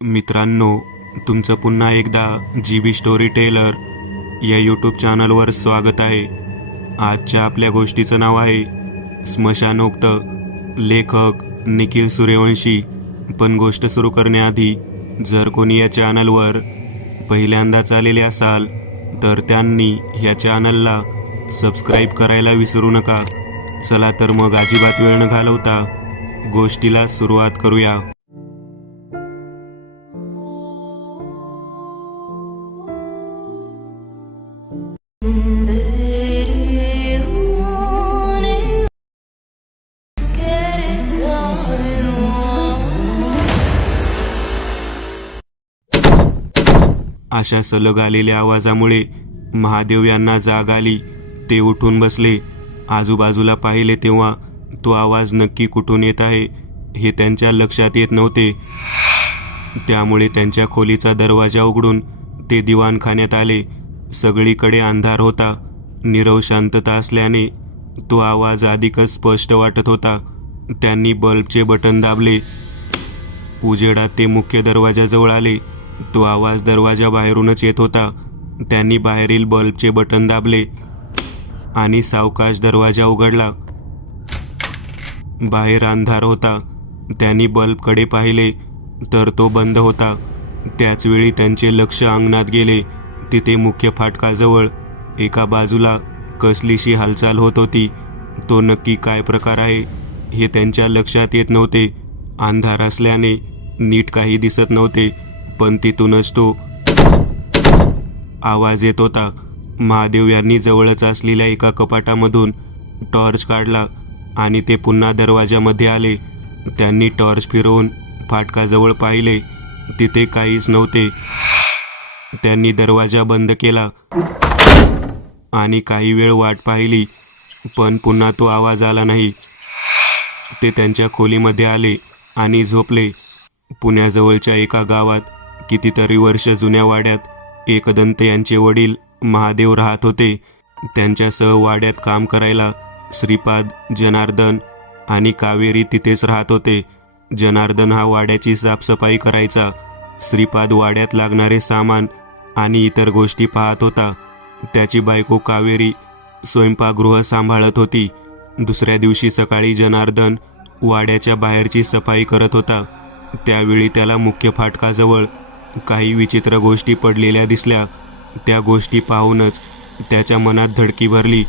मित्रांनो, तुमचं पुन्हा एकदा GB स्टोरी टेलर या यूट्यूब चॅनलवर स्वागत आहे. आजच्या आपल्या गोष्टीचं नाव आहे स्मशानोक्त. लेखक निखिल सूर्यवंशी. पण गोष्ट सुरू करण्याआधी जर कोणी या चॅनलवर पहिल्यांदाच आलेले असाल तर त्यांनी ह्या चॅनलला सबस्क्राईब करायला विसरू नका. चला तर मग अजिबात वेळ न घालवता गोष्टीला सुरुवात करूया. अशा सलग आलेल्या आवाजामुळे महादेव यांना जाग आली. ते उठून बसले. आजूबाजूला पाहिले तेव्हा तो आवाज नक्की कुठून येत आहे हे त्यांच्या लक्षात येत नव्हते. त्यामुळे त्यांच्या खोलीचा दरवाजा उघडून ते दिवाणखान्यात आले. सगळीकडे अंधार होता. नीरव शांतता असल्याने तो आवाज अधिकच स्पष्ट वाटत होता. त्यांनी बल्बचे बटन दाबले. उजेडात ते मुख्य दरवाजाजवळ आले. तो आवाज दरवाजा बाहेरूनच येत होता. त्यांनी बाहेरील बल्बचे बटन दाबले आणि सावकाश दरवाजा उघडला. बाहेर अंधार होता. त्यांनी बल्बकडे पाहिले तर तो बंद होता. त्याचवेळी त्यांचे लक्ष अंगणात गेले. तिथे मुख्य फाटकाजवळ एका बाजूला कसलीशी हालचाल होत होती. तो नक्की काय प्रकार आहे हे त्यांच्या लक्षात येत नव्हते. अंधार असल्याने नीट काही दिसत नव्हते. पण तिथूनच तो आवाज येत होता. महादेव यांनी जवळच असलेल्या एका कपाटामधून टॉर्च काढला आणि ते पुन्हा दरवाजामध्ये आले. त्यांनी टॉर्च फिरवून फाटकाजवळ पाहिले. तिथे काहीच नव्हते. त्यांनी दरवाजा बंद केला आणि काही वेळ वाट पाहिली, पण पुन्हा तो आवाज आला नाही. ते त्यांच्या खोलीमध्ये आले आणि झोपले. पुण्याजवळच्या एका गावात कितीतरी वर्ष जुन्या वाड्यात एकदंत यांचे वडील महादेव राहत होते. त्यांच्यासह वाड्यात काम करायला श्रीपाद, जनार्दन आणि कावेरी तिथेच राहत होते. जनार्दन हा वाड्याची साफसफाई करायचा. श्रीपाद वाड्यात लागणारे सामान आणि इतर गोष्टी पाहत होता. त्याची बायको कावेरी स्वयंपाकगृह सांभाळत होती. दुसऱ्या दिवशी सकाळी जनार्दन वाड्याच्या बाहेरची सफाई करत होता. त्यावेळी त्याला मुख्य फाटकाजवळ काही विचित्र गोष्टी पडलेल्या दिसल्या. त्या गोष्टी पाहूनच त्याच्या मनात धडकी भरली.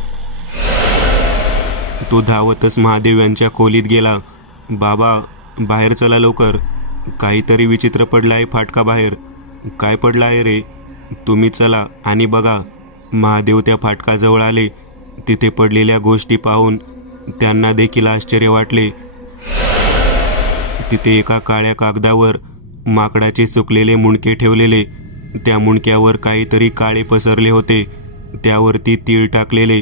तो धावतच महादेव यांच्या खोलीत गेला. बाबा, बाहेर चला लवकर. काहीतरी विचित्र पडलं आहे फाटकाबाहेर. काय पडलं आहे रे? तुम्ही चला आणि बघा. महादेव त्या फाटकाजवळ आले. तिथे पडलेल्या गोष्टी पाहून त्यांना देखील आश्चर्य वाटले. तिथे एका काळ्या कागदावर माकडाचे सुकलेले मुंडके ठेवलेले. त्या मुंडक्यावर काहीतरी काळे पसरले होते. त्यावरती तीळ टाकलेले.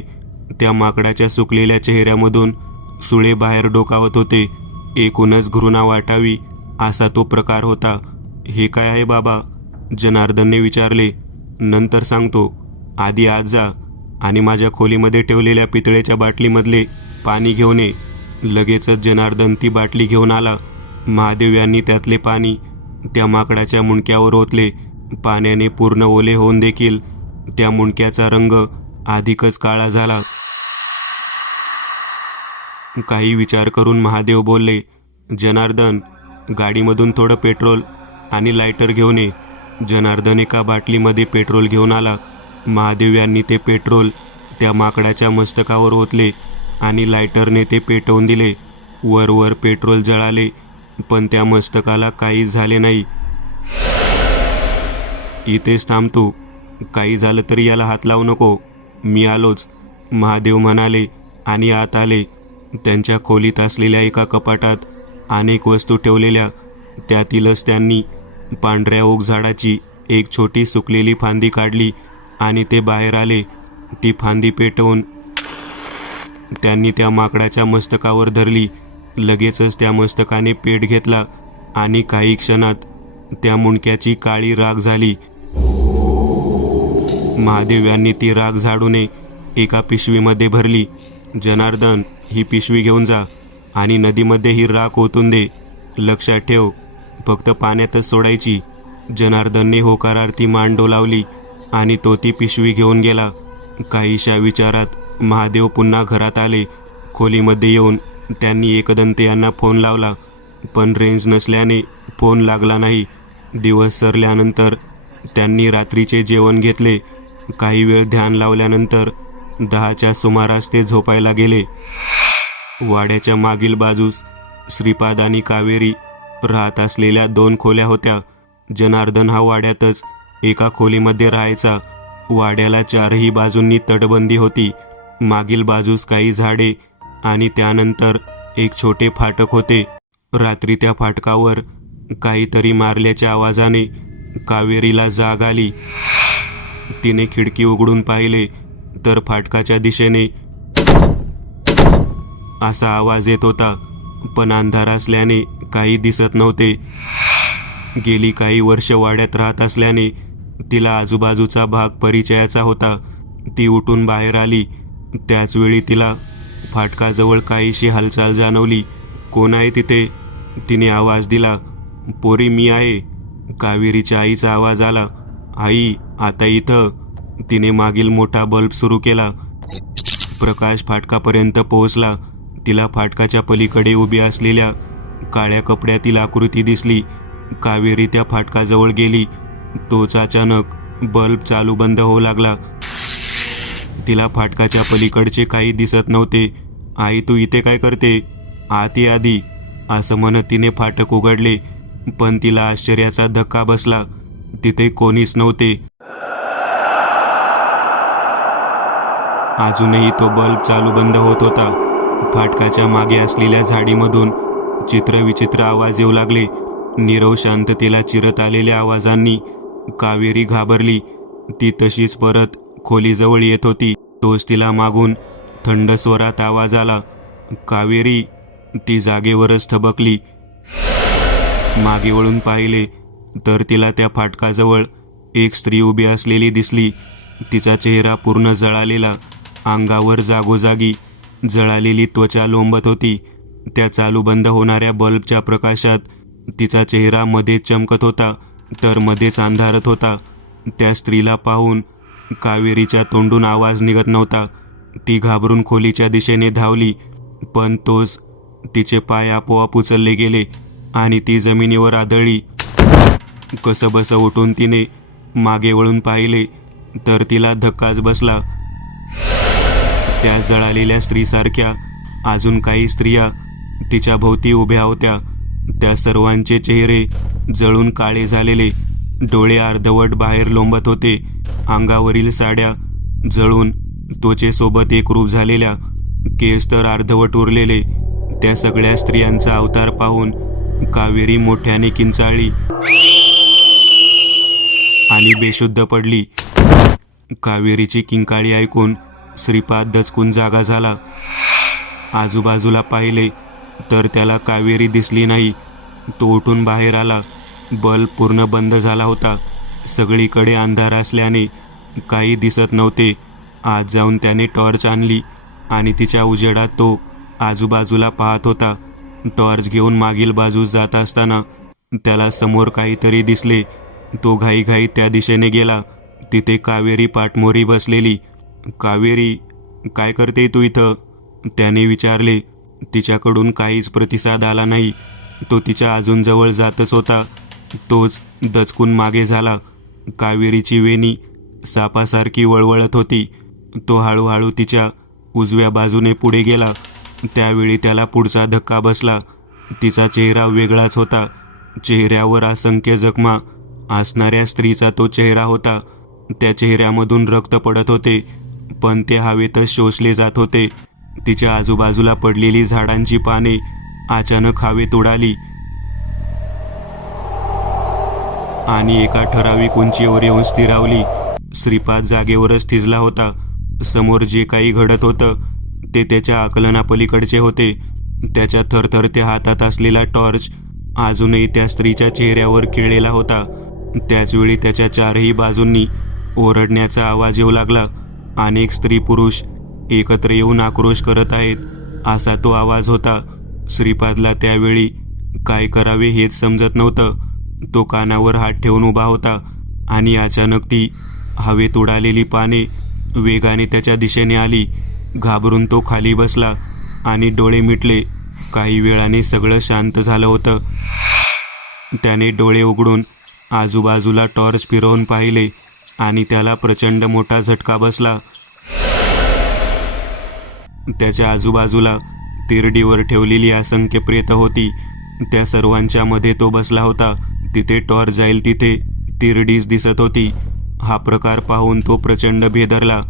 त्या माकडाच्या सुकलेल्या चेहऱ्यामधून सुळे बाहेर डोकावत होते. एकूणच घृणा वाटावी असा तो प्रकार होता. हे काय आहे बाबा? जनार्दनने विचारले. नंतर सांगतो. आधी आत जा आणि माझ्या खोलीमध्ये ठेवलेल्या पितळेच्या बाटलीमधले पाणी घेऊन ये. लगेचच जनार्दन ती बाटली घेऊन आला. महादेव यांनी त्यातले पाणी त्या माकडाच्या मुंडक्यावर ओतले. पाण्याने पूर्ण ओले होऊन देखील त्या मुंडक्याचा रंग अधिकच काळा झाला. काही विचार करून महादेव बोलले, जनार्दन, गाडीमधून थोडं पेट्रोल आणि लायटर घेऊन ये. जनार्दन एका बाटलीमध्ये पेट्रोल घेऊन आला. महादेव यांनी ते पेट्रोल त्या माकडाच्या मस्तकावर ओतले आणि लायटरने ते पेटवून दिले. वर पेट्रोल जळाले, पण त्या मस्तकाला काहीच झाले नाही. इथेच थांबतो. काही झालं तरी याला हात लावू नको. मी आलोच, महादेव म्हणाले आणि आत आले. त्यांच्या खोलीत असलेल्या एका कपाटात अनेक वस्तू ठेवलेल्या. त्यातीलच त्यांनी पांढऱ्या ओक झाडाची एक छोटी सुकलेली फांदी काढली आणि ते बाहेर आले. ती फांदी पेटवून त्यांनी त्या माकडाच्या मस्तकावर धरली. लगेचच त्या मस्तकाने पेट घेतला आणि काही क्षणात त्या मुंडक्याची काळी राख झाली. महादेव यांनी ती राख झाडूने एका पिशवीमध्ये भरली. जनार्दन, ही पिशवी घेऊन जा आणि नदीमध्ये ही राख ओतून दे. लक्षात ठेव, फक्त पाण्यातच सोडायची. जनार्दनने होकारार्थी मान डोलावली आणि तो ती पिशवी घेऊन गेला. काहीशा विचारात महादेव पुन्हा घरात आले. खोलीमध्ये येऊन त्यांनी एकदंत यांना फोन लावला, पण रेंज नसल्याने फोन लागला नाही. दिवस सरल्यानंतर त्यांनी रात्रीचे जेवण घेतले. काही वेळ ध्यान लावल्यानंतर 10च्या सुमारास ते झोपायला गेले. वाड्याच्या मागील बाजूस श्रीपाद आणि कावेरी राहत असलेल्या 2 खोल्या होत्या. जनार्दन हा वाड्यातच एका खोलीमध्ये राहायचा. वाड्याला 4ही बाजूंनी तटबंदी होती. मागील बाजूस काही झाडे आणि त्यानंतर एक छोटे फाटक होते. रात्री त्या फाटकावर काहीतरी मारल्याच्या आवाजाने कावेरीला जाग आली. तिने खिडकी उघडून पाहिले तर फाटकाच्या दिशेने असा आवाज येत होता, पण अंधार असल्याने काही दिसत नव्हते. गेली काही वर्ष वाड्यात राहत असल्याने तिला आजूबाजूचा भाग परिचयाचा होता. ती उठून बाहेर आली. त्याचवेळी तिला फाटकाजवळ काहीशी हालचाल जाणवली. कोण आहे तिथे? तिने आवाज दिला. पोरी, मी आहे. कावेरीच्या आईचा आवाज आला. आई, आता इथं. तिने मागील मोठा बल्ब सुरू केला. प्रकाश फाटकापर्यंत पोहोचला. तिला फाटकाच्या पलीकडे उभी असलेल्या काळ्या कपड्यातील आकृती दिसली. कावेरी त्या फाटकाजवळ गेली. तोच अचानक बल्ब चालू बंद होऊ लागला. तिला फाटकाच्या पलीकडचे काही दिसत नव्हते. आई, तू इथे काय करते? आत ये आधी, असं म्हणत तिने फाटक उघडले, पण तिला आश्चर्याचा धक्का बसला. तिथे कोणीच नव्हते. अजूनही तो बल्ब चालू बंद होत होता. फाटकाच्या मागे असलेल्या झाडीमधून चित्रविचित्र आवाज येऊ लागले. नीरव शांततेला चिरत आलेल्या आवाजांनी कावेरी घाबरली. ती तशीच परत खोलीजवळ येत होती. तोच तिला मागून थंड स्वरात आवाज आला. कावेरी. ती जागेवरच थबकली. मागे वळून पाहिले तर तिला त्या फाटकाजवळ एक स्त्री उभी असलेली दिसली. तिचा चेहरा पूर्ण जळालेला. अंगावर जागोजागी जळालेली त्वचा लोंबत होती. त्या चालू बंद होणाऱ्या बल्बच्या प्रकाशात तिचा चेहरा मध्येच चमकत होता तर मध्येच अंधारत होता. त्या स्त्रीला पाहून कावेरीच्या तोंडून आवाज निघत नव्हता. ती घाबरून खोलीच्या दिशेने धावली, पण तोच तिचे पाय आपोआप उचलले गेले आणि ती जमिनीवर आदळली. कसंबसं उठून तिने मागे वळून पाहिले तर तिला धक्काच बसला. त्या जळालेल्या स्त्रीसारख्या अजून काही स्त्रिया तिच्या भोवती उभ्या होत्या. त्या सर्वांचे चेहरे जळून काळे झालेले, डोळे अर्धवट बाहेर लोंबत होते. अंगावरील साड्या जळून त्वचेसोबत एकरूप झालेल्या, केस तर अर्धवट उरलेले. त्या सगळ्या स्त्रियांचा अवतार पाहून कावेरी मोठ्याने किंचाळली आणि बेशुद्ध पडली. कावेरीची किंकाळी ऐकून श्रीपाद दचकून जागा झाला. आजूबाजूला पाहिले तर त्याला कावेरी दिसली नाही. तो उठून बाहेर आला. बल्ब पूर्ण बंद झाला होता. सगळीकडे अंधार असल्याने काही दिसत नव्हते. आत जाऊन त्याने टॉर्च आणली आणि तिच्या उजेडात तो आजूबाजूला पाहत होता. टॉर्च घेऊन मागील बाजूस जात असताना त्याला समोर काहीतरी दिसले. तो घाईघाई त्या दिशेने गेला. तिथे कावेरी पाठमोरी बसलेली. कावेरी, काय करते तू इथं? त्याने विचारले. तिच्याकडून काहीच प्रतिसाद आला नाही. तो तिच्या अजून जवळ जातच होता. तोच दचकून मागे झाला. कावेरीची वेणी सापासारखी वळवळत होती. तो हळूहळू तिच्या उजव्या बाजूने पुढे गेला. त्यावेळी त्याला पुढचा धक्का बसला. तिचा चेहरा वेगळाच होता. चेहऱ्यावर असंख्य जखमा असणाऱ्या स्त्रीचा तो चेहरा होता. त्या चेहऱ्यामधून रक्त पडत होते, पण ते हवेतच शोषले जात होते. तिच्या आजूबाजूला पडलेली झाडांची पाने अचानक हवेत उडाली आणि एका ठराविक उंचीवर येऊन स्थिरावली. श्रीपाद जागेवरच थिजला होता. समोर जे काही घडत होतं ते त्याच्या आकलनापलीकडचे होते. त्याच्या थरथरत्या हातात असलेला टॉर्च अजूनही त्या स्त्रीच्या चेहऱ्यावर खिळलेला होता. त्याचवेळी त्याच्या 4ही बाजूंनी ओरडण्याचा आवाज येऊ लागला. अनेक स्त्री पुरुष एकत्र येऊन आक्रोश करत आहेत, असा तो आवाज होता. श्रीपादला त्यावेळी काय करावे हेच समजत नव्हतं. तो कानावर हात ठेवून उभा होता आणि अचानक ती हवेत उडालेली पाने वेगाने त्याच्या दिशेने आली. घाबरून तो खाली बसला आणि डोळे मिटले. काही वेळाने सगळं शांत झालं होतं. त्याने डोळे उघडून आजूबाजूला टॉर्च फिरवून पाहिले आणि त्याला प्रचंड मोठा झटका बसला. त्याच्या आजूबाजूला तिरडीवर ठेवलेली असंख्य प्रेतं होती. त्या सर्वांच्या मध्ये तो बसला होता. तिथे टॉर्च जाईल तिथे तिरडीच दिसत होती. हा प्रकार पाहून तो प्रचंड भेदरला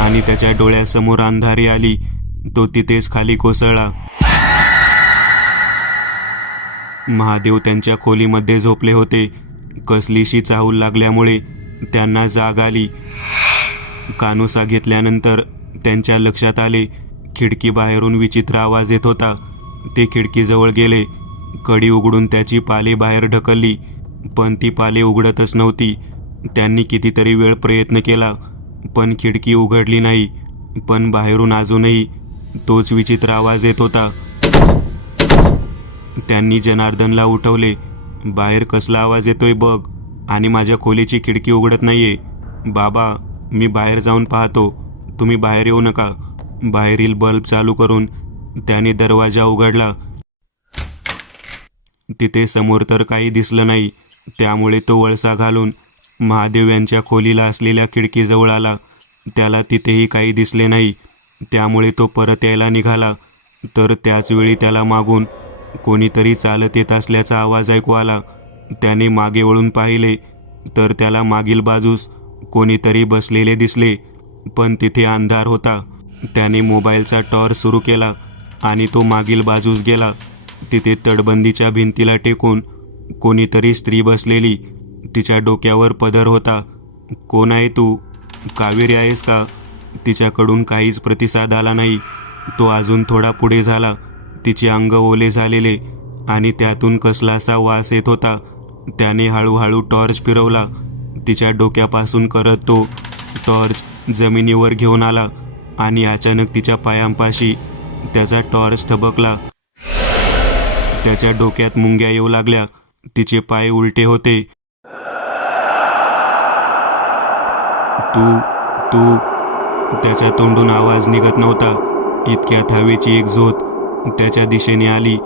आणि त्याच्या डोळ्यासमोर अंधारी आली. तो तिथेच खाली कोसळला. महादेव त्यांच्या खोलीमध्ये झोपले होते. कसलीशी चाहूल लागल्यामुळे त्यांना जाग आली. कानोसा घेतल्यानंतर त्यांच्या लक्षात आले खिडकी बाहेरून विचित्र आवाज येत होता. ते खिडकीजवळ गेले. कडी उघडून त्याची पाले बाहेर ढकलली, पण ती पाले उघडतच नव्हती. त्यांनी कितीतरी वेळ प्रयत्न केला, पण खिडकी उघडली नाही. पण बाहेरून अजूनही तोच विचित्र आवाज येत होता. त्यांनी जनार्दनला उठवले. बाहेर कसला आवाज येतोय बघ, आणि माझ्या खोलीची खिडकी उघडत नाहीये. बाबा, मी बाहेर जाऊन पाहतो, तुम्ही बाहेर येऊ नका. बाहेरील बल्ब चालू करून त्याने दरवाजा उघडला. तिथे समोर तर काही दिसलं नाही. त्यामुळे तो वळसा घालून महादेव यांच्या खोलीला असलेल्या खिडकीजवळ आला. त्याला तिथेही काही दिसले नाही. त्यामुळे तो परत यायला निघाला, तर त्याचवेळी त्याला मागून कोणीतरी चालत येत असल्याचा आवाज ऐकू आला. त्याने मागे वळून पाहिले, तर त्याला मागील बाजूस कोणीतरी बसलेले दिसले, पण तिथे अंधार होता. त्याने मोबाईलचा टॉर्च सुरू केला आणि तो मागील बाजूस गेला. तिथे तटबंदीच्या भिंतीला टेकून कोणीतरी स्त्री बसलेली. तिच्या डोक्यावर पदर होता. कोण आहे तू? कावेरी आहेस का? तिच्याकडून काहीच प्रतिसाद आला नाही. तो अजून थोडा पुढे झाला. तिचे अंग ओले झालेले आणि त्यातून कसलासा वास येत होता. त्याने हळूहळू टॉर्च फिरवला. तिच्या डोक्यापासून करत तो टॉर्च जमिनीवर घेऊन आला आणि अचानक तिच्या पायांपाशी त्याचा टॉर्च थबकला. त्याच्या डोक्यात मुंग्या येऊ लागल्या. तिचे पाय उलटे होते. तू तू त्याच्या तोंडून आवाज निघत नव्हता. इतक्यात हवेची एक झोत त्याच्या दिशेने आली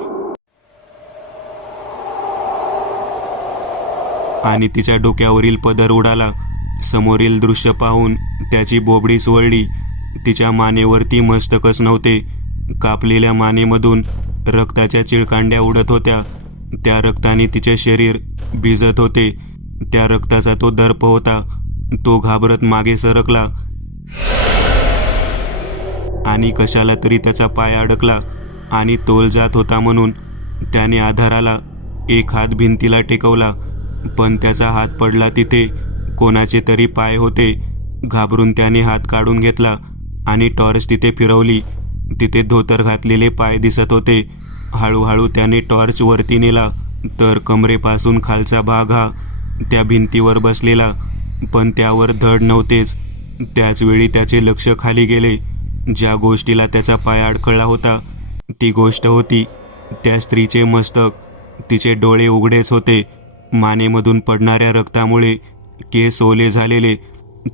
आणि तिच्या डोक्यावरील पदर उडाला. समोरील दृश्य पाहून त्याची बोबडीच वळली. तिच्या मानेवरती मस्तकच नव्हते. कापलेल्या मानेमधून रक्ताच्या चिळकांड्या उडत होत्या. त्या रक्ताने तिचे शरीर भिजत होते. त्या रक्ताचा तो दर्प होता. तो घाबरत मागे सरकला आणि कशाला तरी त्याचा पाय अडकला आणि तोल जात होता म्हणून त्याने आधाराला एक हात भिंतीला टेकवला, पण त्याचा हात पडला तिथे कोणाचे तरी पाय होते. घाबरून त्याने हात काढून घेतला आणि टॉर्च तिथे फिरवली. तिथे धोतर घातलेले पाय दिसत होते. हळूहळू त्याने टॉर्च वरती नेला, तर कमरेपासून खालचा भाग हा त्या भिंतीवर बसलेला, पण त्यावर धड नव्हतेच. त्याचवेळी त्याचे लक्ष खाली गेले. ज्या गोष्टीला त्याचा पाय अडखळला होता ती गोष्ट होती त्या स्त्रीचे मस्तक. तिचे डोळे उघडेच होते. मानेमधून पडणाऱ्या रक्तामुळे केस ओले झालेले,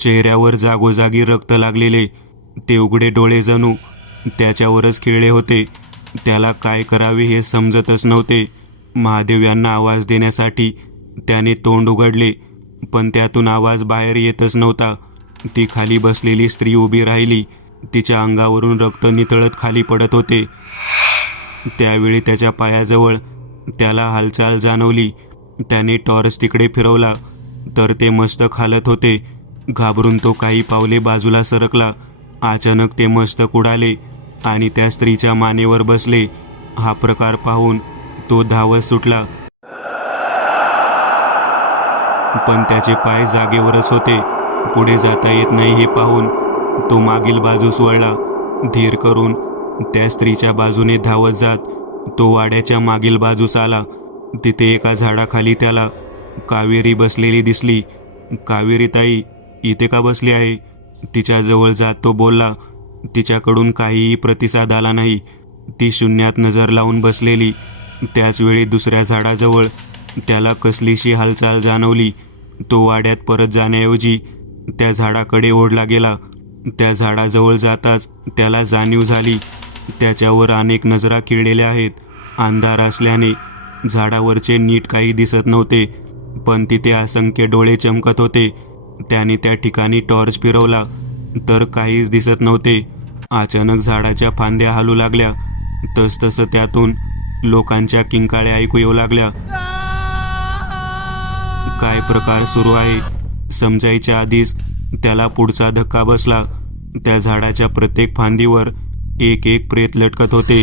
चेहऱ्यावर जागोजागी रक्त लागलेले. ते उघडे डोळे जणू त्याच्यावरच खिळले होते. त्याला काय करावे हे समजतच नव्हते. महादेव यांना आवाज देण्यासाठी त्याने तोंड उघडले, पण त्यातून आवाज बाहेर येतच नव्हता. ती खाली बसलेली स्त्री उभी राहिली. तिच्या अंगावरून रक्त नितळत खाली पडत होते. त्यावेळी त्याच्या पायाजवळ त्याला हालचाल जाणवली. त्याने टॉर्च तिकडे फिरवला, तर ते मस्तक हालत होते. घाबरून तो काही पावले बाजूला सरकला. अचानक ते मस्तक उडाले आणि त्या स्त्रीच्या मानेवर बसले. हा प्रकार पाहून तो धावत सुटला, पण त्याचे पाय जागेवरच होते. पुढे जाता येत नाही हे पाहून तो मागील बाजूस वळला. धीर करून त्या स्त्रीच्या बाजूने धावत जात तो वाड्याच्या मागील बाजूस आला. तिथे एका झाडाखाली त्याला कावेरी बसलेली दिसली. कावेरी ताई, इथे का बसली आहे? तिच्याजवळ जात तो बोलला. तिच्याकडून काहीही प्रतिसाद आला नाही. ती शून्यात नजर लावून बसलेली. त्याचवेळी दुसऱ्या झाडाजवळ त्याला कसलीशी हालचाल जाणवली. तो वाड्यात परत जाण्याऐवजी त्या झाडाकडे ओढला गेला. त्या झाडाजवळ जाताच त्याला जाणीव झाली त्याच्यावर अनेक नजरा खिळलेल्या आहेत. अंधार असल्याने झाडावरचे नीट काही दिसत नव्हते, पण तिथे असंख्य डोळे चमकत होते. त्याने त्या ठिकाणी टॉर्च फिरवला तर काहीच दिसत नव्हते. अचानक झाडाच्या फांद्या हलू लागल्या. तसतसं त्यातून लोकांच्या किंकाळ्या ऐकू येऊ लागल्या. काय प्रकार सुरू आहे समजायच्या आधीच त्याला पुढचा धक्का बसला. त्या झाडाच्या प्रत्येक फांदीवर एक एक प्रेत लटकत होते.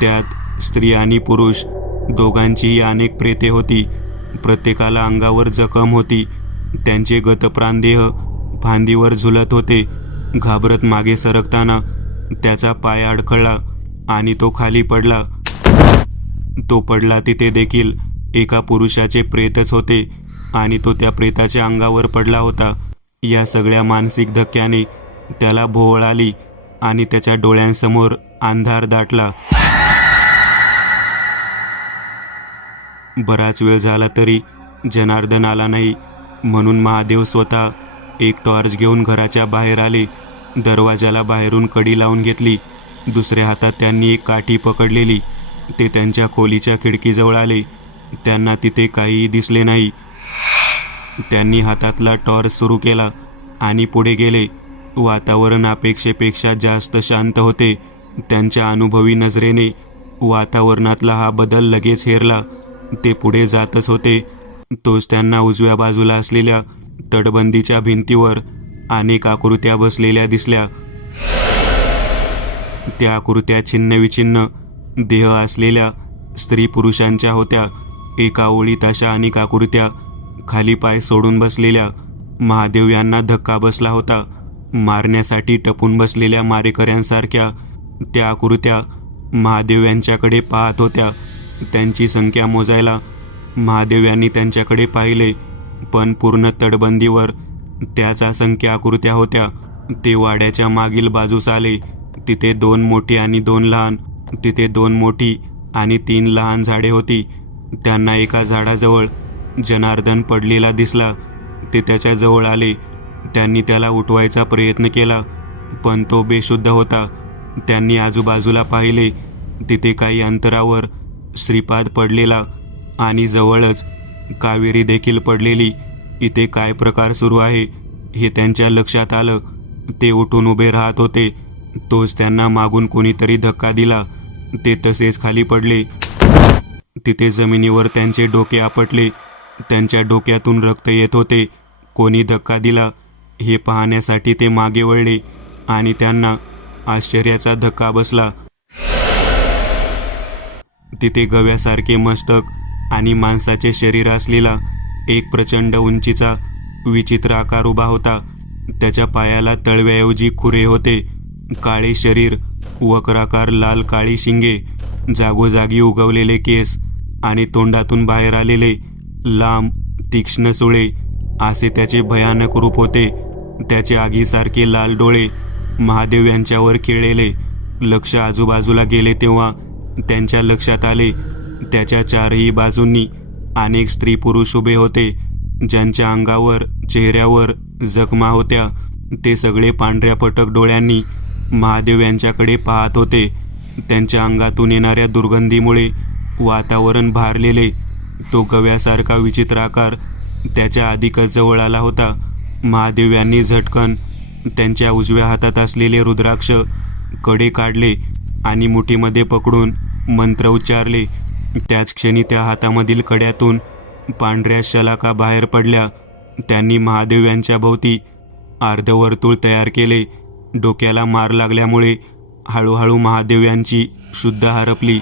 त्यात स्त्री आणि पुरुष दोघांचीही अनेक प्रेते होती. प्रत्येकाला अंगावर जखम होती. त्यांचे गतप्राण देह फांदीवर झुलत होते. घाबरत मागे सरकताना त्याचा पाय अडखळला आणि तो खाली पडला. तो पडला तिथे देखील एका पुरुषाचे प्रेतच होते आणि तो त्या प्रेताच्या अंगावर पडला होता. या सगळ्या मानसिक धक्क्याने त्याला भोवळ आली आणि त्याच्या डोळ्यांसमोर अंधार दाटला. बराच वेळ झाला तरी जनार्दन आला नाही, म्हणून महादेव स्वतः एक टॉर्च घेऊन घराच्या बाहेर आले. दरवाजाला बाहेरून कडी लावून घेतली. दुसऱ्या हातात त्यांनी एक काठी पकडलेली. ते त्यांच्या खोलीच्या खिडकीजवळ आले. त्यांना तिथे काहीही दिसले नाही. त्यांनी हातातला टॉर्च सुरू केला आणि पुढे गेले. वातावरण अपेक्षेपेक्षा जास्त शांत होते. त्यांच्या अनुभवी नजरेने वातावरणातला हा बदल लगेच हेरला. ते पुढे जातच होते. तोच त्यांना उजव्या बाजूला असलेल्या तटबंदीच्या भिंतीवर अनेक आकृत्या बसलेल्या दिसल्या. त्या आकृत्या छिन्नविछिन्न देह असलेल्या स्त्री पुरुषांच्या होत्या. एका ओळीत अशा अनेक आकृत्या खाली पाय सोडून बसलेल्या. महादेव यांना धक्का बसला होता. मारण्यासाठी टपून बसलेल्या मारेकऱ्यांसारख्या त्या आकृत्या महादेव यांच्याकडे पाहत होत्या. त्यांची संख्या मोजायला महादेव यांनी त्यांच्याकडे पाहिले, पण पूर्ण तटबंदीवर त्याच असंख्य आकृत्या होत्या. ते वाड्याच्या मागील बाजूस आले. तिथे 2 मोठी आणि 2 लहान, तिथे 2 मोठी आणि 3 लहान झाडे होती. त्यांना एका झाडाजवळ जनार्दन पडलेला दिसला. ते त्याच्या जवळ आले. त्यांनी त्याला उठवायचा प्रयत्न केला, पण तो बेशुद्ध होता. त्यांनी आजूबाजूला पाहिले. तिथे काही अंतरावर श्रीपाद पडलेला आणि जवळच कावेरी देखील पडलेली. इथे काय प्रकार सुरू आहे हे त्यांच्या लक्षात आलं. ते उठून उभे राहत होते. तोच त्यांना मागून कोणीतरी धक्का दिला. ते तसेच खाली पडले. तिथे जमिनीवर त्यांचे डोके आपटले. त्यांच्या डोक्यातून रक्त येत होते. कोणी धक्का दिला हे पाहण्यासाठी ते मागे वळले आणि त्यांना आश्चर्याचा धक्का बसला. तिथे गव्यासारखे मस्तक आणि माणसाचे शरीर असलेला एक प्रचंड उंचीचा विचित्र आकार उभा होता. त्याच्या पायाला तळव्याऐवजी खुरे होते. काळे शरीर, वक्राकार लाल काळी शिंगे, जागोजागी उगवलेले केस आणि तोंडातून बाहेर आलेले लांब तीक्ष्ण सुळे असे त्याचे भयानक रूप होते. त्याचे आगीसारखे लाल डोळे महादेव यांच्यावर खिळलेले. लक्ष आजूबाजूला गेले तेव्हा त्यांच्या लक्षात आले त्याच्या चारही बाजूंनी अनेक स्त्री पुरुष उभे होते, ज्यांच्या अंगावर चेहऱ्यावर जखमा होत्या. ते सगळे पांढऱ्या फटक डोळ्यांनी महादेव यांच्याकडे पाहत होते. त्यांच्या अंगातून येणाऱ्या दुर्गंधीमुळे वातावरण भारलेले. तो गव्यासारखा विचित्र आकार त्याच्या अधिकच जवळ आला होता. महादेव यांनी झटकन त्यांच्या उजव्या हातात असलेले रुद्राक्ष कडे काढले आणि मुठीमध्ये पकडून मंत्र उच्चारले. त्याच क्षणी त्या हातामधील कड्यातून पांढऱ्या शलाका बाहेर पडल्या. त्यांनी महादेव यांच्या भोवती अर्धवर्तुळ तयार केले. डोक्याला मार लागल्यामुळे हळूहळू महादेव यांची शुद्ध हरपली.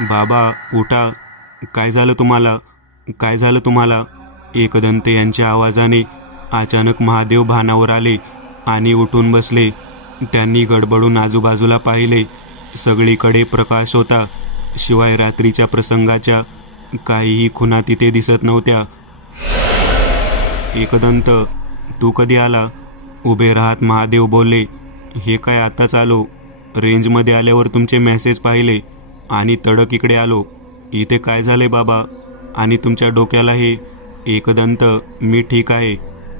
बाबा उठा, काय झालं तुम्हाला, काय झालं तुम्हाला? एकदंत यांच्या आवाजाने अचानक महादेव भानावर आले आणि उठून बसले. त्यांनी गडबडून आजूबाजूला पाहिले. सगळीकडे प्रकाश होता, शिवाय रात्रीच्या प्रसंगाच्या काहीही खुणा तिथे दिसत नव्हत्या. एकदंत, तू कधी आला? उभे राहत महादेव बोलले. हे काय आताच आलो. रेंजमध्ये आल्यावर तुमचे मेसेज पाहिले. आणि तडक इकडे आलो. इथे काय झाले बाबा? आणि तुमच्या डोक्याला हे? एकदंत, मी ठीक आहे.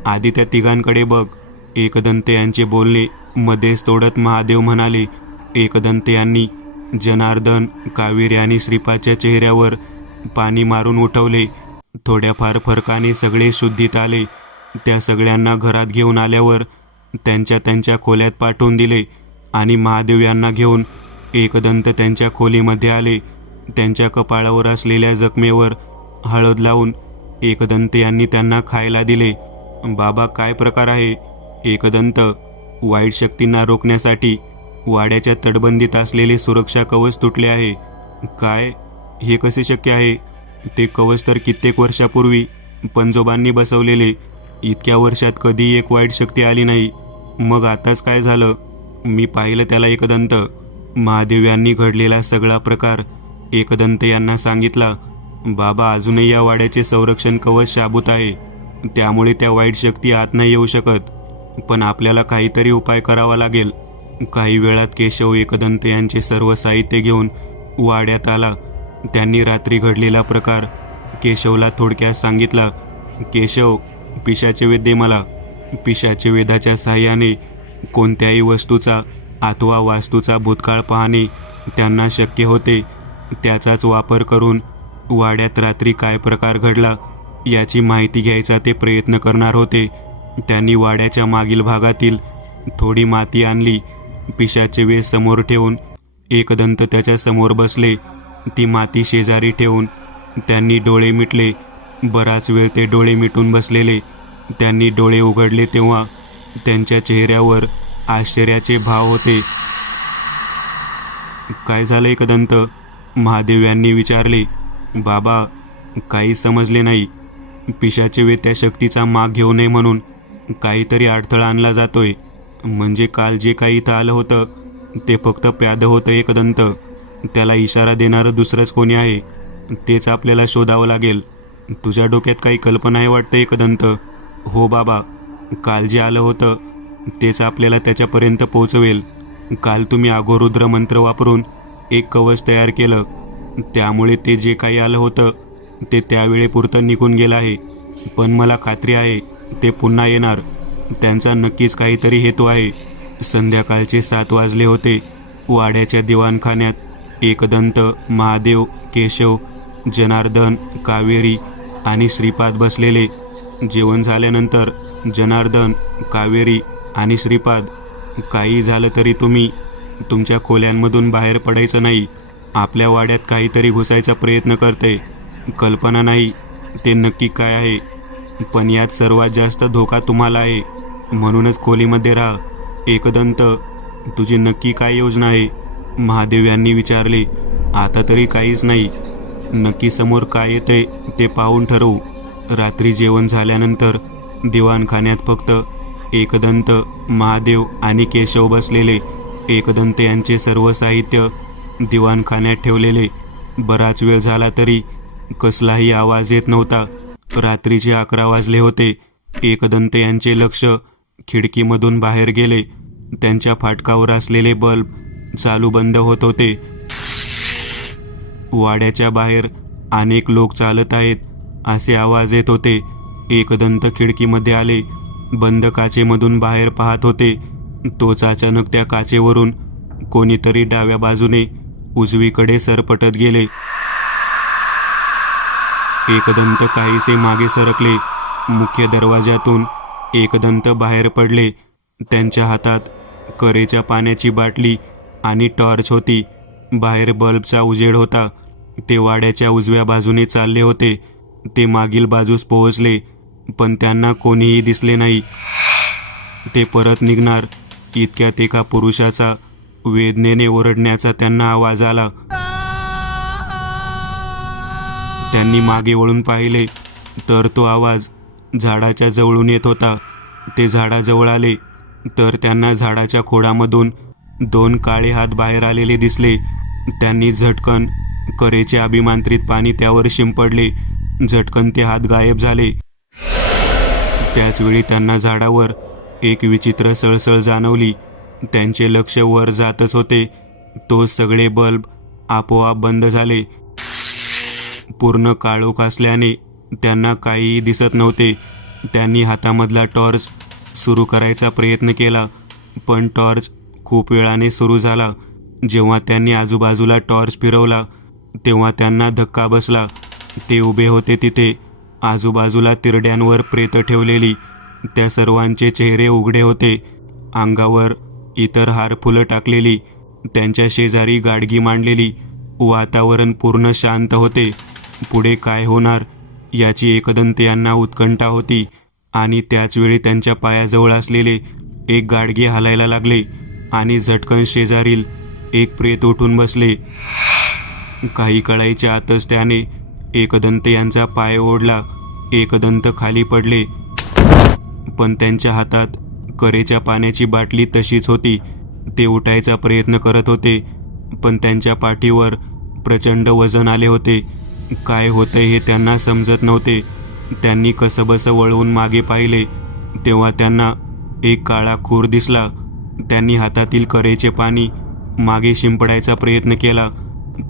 आधी त्या तिघांकडे बघ. एकदंत यांचे बोलणे मध्येच तोडत महादेव म्हणाले. एकदंत यांनी जनार्दन, कावेरी आणि श्रीपादच्या चेहऱ्यावर पाणी मारून उठवले. थोड्याफार फरकाने सगळे शुद्धीत आले. त्या सगळ्यांना घरात घेऊन आल्यावर त्यांच्या त्यांच्या खोल्यात पाठवून दिले आणि महादेव यांना घेऊन एकदंत त्यांच्या खोलीमध्ये आले. त्यांच्या कपाळावर असलेल्या जखमेवर हळद लावून एकदंत यांनी त्यांना खायला दिले. बाबा, काय प्रकार आहे? एकदंत, वाईट शक्तींना रोखण्यासाठी वाड्याच्या तटबंदीत असलेले सुरक्षा कवच तुटले आहे. काय? हे कसे शक्य आहे? ते कवच तर कित्येक वर्षापूर्वी पंजोबांनी बसवलेले. इतक्या वर्षात कधी एक वाईट शक्ती आली नाही. मग आताच काय झालं? मी पाहिलं त्याला एकदंत. महादेव यांनी घडलेला सगळा प्रकार एकदंत यांना सांगितला. बाबा, अजूनही या वाड्याचे संरक्षण कवच शाबूत आहे, त्यामुळे त्या वाईट शक्ती आत नाही येऊ शकत. पण आपल्याला काहीतरी उपाय करावा लागेल. काही वेळात केशव एकदंत यांचे सर्व साहित्य घेऊन वाड्यात आला. त्यांनी रात्री घडलेला प्रकार केशवला थोडक्यात सांगितला. केशव, पिशाचे वेद दे मला. पिशाचे वेदाच्या साहाय्याने कोणत्याही वस्तूचा अथवा वास्तूचा भूतकाळ पाहणे त्यांना शक्य होते. त्याचाच वापर करून वाड्यात रात्री काय प्रकार घडला याची माहिती घ्यायचा ते प्रयत्न करणार होते. त्यांनी वाड्याच्या मागील भागातील थोडी माती आणली. पिशाचे वेद समोर ठेवून एकदंत त्याच्या समोर बसले. ती माती शेजारी ठेवून त्यांनी डोळे मिटले. बराच वेळ ते डोळे मिटून बसलेले. त्यांनी डोळे उघडले तेव्हा त्यांच्या चेहऱ्यावर आश्चर्याचे भाव होते. काय झालं एकदंत? महादेव यांनी विचारले. बाबा, काही समजले नाही. पिशाचे वेद त्या शक्तीचा माग घेऊ नये म्हणून काहीतरी अडथळा आणला जातोय. म्हणजे काल जे काही इथं आलं होतं ते फक्त प्यादं होतं एकदंत. त्याला इशारा देणारं दुसरंच कोणी आहे, तेच आपल्याला शोधावं लागेल. तुझ्या डोक्यात काही कल्पना आहे वाटतं एकदंत? हो बाबा, काल जे आलं होतं तेच आपल्याला त्याच्यापर्यंत पोहोचवेल. काल तुम्ही अघोरुद्र मंत्र वापरून एक कवच तयार केलं, त्यामुळे ते जे काही आलं होतं ते त्यावेळेपुरतं निघून गेलं आहे. पण मला खात्री आहे ते पुन्हा येणार. त्यांचा नक्कीच काहीतरी हेतू आहे. संध्याकाळचे 7 वाजले होते. वाड्याच्या दिवाणखान्यात एकदंत, महादेव, केशव, जनार्दन, कावेरी आणि श्रीपाद बसलेले. जेवण झाल्यानंतर जनार्दन, कावेरी आणि श्रीपाद, काही झालं तरी तुम्ही तुमच्या खोल्यांमधून बाहेर पडायचं नाही. आपल्या वाड्यात काहीतरी घुसायचा प्रयत्न करते. कल्पना नाही ते नक्की काय आहे, पण यात सर्वात जास्त धोका तुम्हाला आहे. म्हणूनच खोलीमध्ये राहा. एकदंत, तुझी नक्की काय योजना आहे? महादेव यांनी विचारले. आता तरी काहीच नाही. नक्की समोर काय येते ते पाहून ठरवू. रात्री जेवण झाल्यानंतर दिवाणखान्यात फक्त एकदंत, महादेव आणि केशव बसलेले. एकदंत यांचे सर्व साहित्य दिवाणखान्यात ठेवलेले. बराच वेळ झाला तरी कसलाही आवाज येत नव्हता. रात्रीचे 11 वाजले होते. एकदंत यांचे लक्ष खिडकीमधून बाहेर गेले. त्यांच्या फाटकावर असलेले बल्ब चालू बंद होत होते. वाड्याच्या बाहेर अनेक लोक चालत आहेत असे आवाज येत होते. एकदंत खिडकीमध्ये आले. बंद काचेमधून बाहेर पाहत होते. तोच अचानक त्या काचेवरून कोणीतरी डाव्या बाजूने उजवीकडे सरपटत गेले. एकदंत काहीसे मागे सरकले. मुख्य दरवाजातून एकदंत बाहेर पडले. त्यांच्या हातात करेच्या पाण्याची बाटली आणि टॉर्च होती. बाहेर बल्बचा उजेड होता. ते वाड्याच्या उजव्या बाजूने चालले होते. ते मागील बाजूस पोहोचले, पण त्यांना कोणीही दिसले नाही. ते परत निघणार इतक्यात एका पुरुषाचा वेदनेने ओरडण्याचा त्यांना आवाज आला. त्यांनी मागे वळून पाहिले तर तो आवाज झाडाच्या जवळून येत होता. ते झाडाजवळ आले तर त्यांना झाडाच्या खोडामधून 2 काळे हात बाहेर आलेले दिसले. त्यांनी झटकन करेचे अभिमंत्रित पाणी त्यावर शिंपडले. झटकन ते हात गायब झाले. त्याचवेळी त्यांना झाडावर एक विचित्र सळसळ जाणवली. त्यांचे लक्ष वर जातच होते. तो सगळे बल्ब आपोआप बंद झाले. पूर्ण काळोख असल्याने त्यांना काहीही दिसत नव्हते. त्यांनी हातामधला टॉर्च सुरू करायचा प्रयत्न केला, पण टॉर्च खूप वेळाने सुरू झाला. जेव्हा त्यांनी आजूबाजूला टॉर्च फिरवला तेव्हा त्यांना धक्का बसला. ते उभे होते तिथे, आजूबाजूला तिरड्यांवर प्रेतं ठेवलेली. त्या सर्वांचे चेहरे उघडे होते, अंगावर इतर हार फुलं टाकलेली. त्यांच्या शेजारी गाडगी मांडलेली. वातावरण पूर्ण शांत होते. पुढे काय होणार याची एकदंत यांना उत्कंठा होती. आणि त्याचवेळी त्यांच्या पायाजवळ असलेले एक गाडगे हालायला लागले आणि झटकन शेजारील एक प्रेत उठून बसले. काही कळायच्या आतच त्याने एकदंत यांचा पाय ओढला. एकदंत खाली पडले, पण त्यांच्या हातात करेच्या पाण्याची बाटली तशीच होती. ते उठायचा प्रयत्न करत होते, पण त्यांच्या पाठीवर प्रचंड वजन आले होते. काय होतंय हे त्यांना समजत नव्हते. त्यांनी कसंबसं वळवून मागे पाहिले तेव्हा त्यांना एक काळा खूर दिसला. त्यांनी हातातील करेचे पाणी मागे शिंपडायचा प्रयत्न केला,